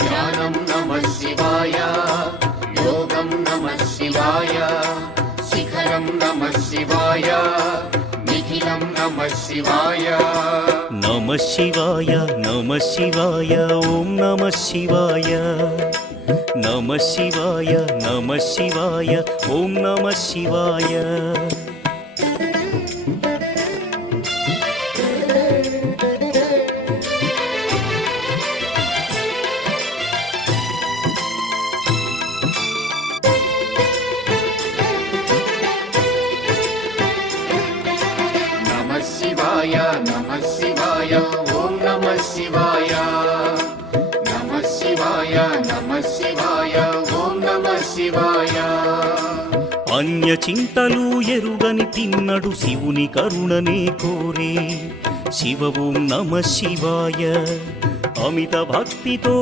ధ్యానం నమః శివాయ, యోగం నమః శివాయ, శిఖరం నమః శివాయ, నిఖిలం నమః శివాయ. నమః శివాయ నమః శివాయ ఓం నమః శివాయ. నమః శివాయ నమః శివాయ ఓం నమః శివాయ. నమః శివాయ నమః శివాయ ఓం నమః శివాయ. నమః శివాయ నమః శివాయ ఓం నమః శివాయ. అన్య చింతలు ఎరుగని తిన్నడు శివుని కరుణనే కోరే. శివ ఓం నమః శివాయ. అమిత భక్తితో